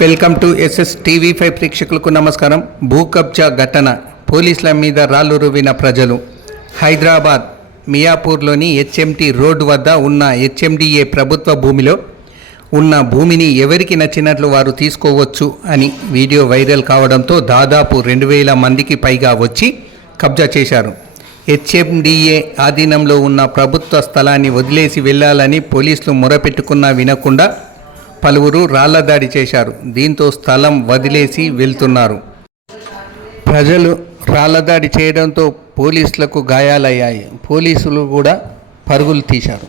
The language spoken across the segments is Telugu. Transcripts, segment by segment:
వెల్కమ్ టు ఎస్ఎస్ టీవీ5 ప్రేక్షకులకు నమస్కారం. భూ కబ్జా ఘటన, పోలీసుల మీద రాళ్లు రువ్విన ప్రజలు. హైదరాబాద్ మియాపూర్లోని హెచ్ఎంటీ రోడ్ వద్ద ఉన్న హెచ్ఎండిఏ ప్రభుత్వ భూమిలో ఉన్న భూమిని ఎవరికి నచ్చినట్లు వారు తీసుకోవచ్చు అని వీడియో వైరల్ కావడంతో దాదాపు 2000 మందికి పైగా వచ్చి కబ్జా చేశారు. హెచ్ఎండిఏ ఆధీనంలో ఉన్న ప్రభుత్వ స్థలాన్ని వదిలేసి వెళ్లాలని పోలీసులు మొరపెట్టుకున్నా వినకుండా పలువురు రాళ్లదాడి చేశారు. దీంతో స్థలం వదిలేసి వెళ్తున్నారు. ప్రజలు రాళ్లదాడి చేయడంతో పోలీసులకు గాయాలయ్యాయి. పోలీసులు కూడా పరుగులు తీశారు.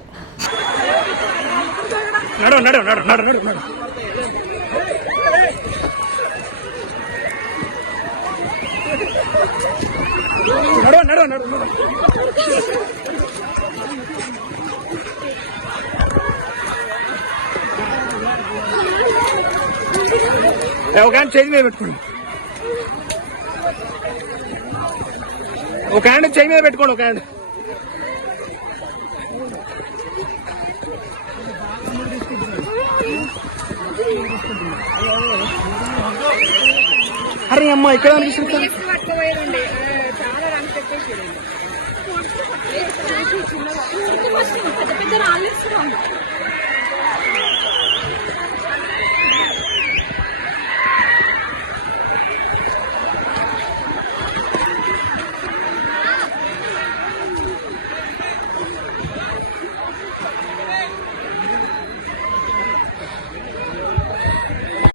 ఒక హ్యాండ్ చేయి మీద పెట్టుకోండి, ఒక హ్యాండ్ చేయి మీద పెట్టుకోండి, ఒక హ్యాండ్. అరే అమ్మ ఇక్కడ అనిపిస్తుంది.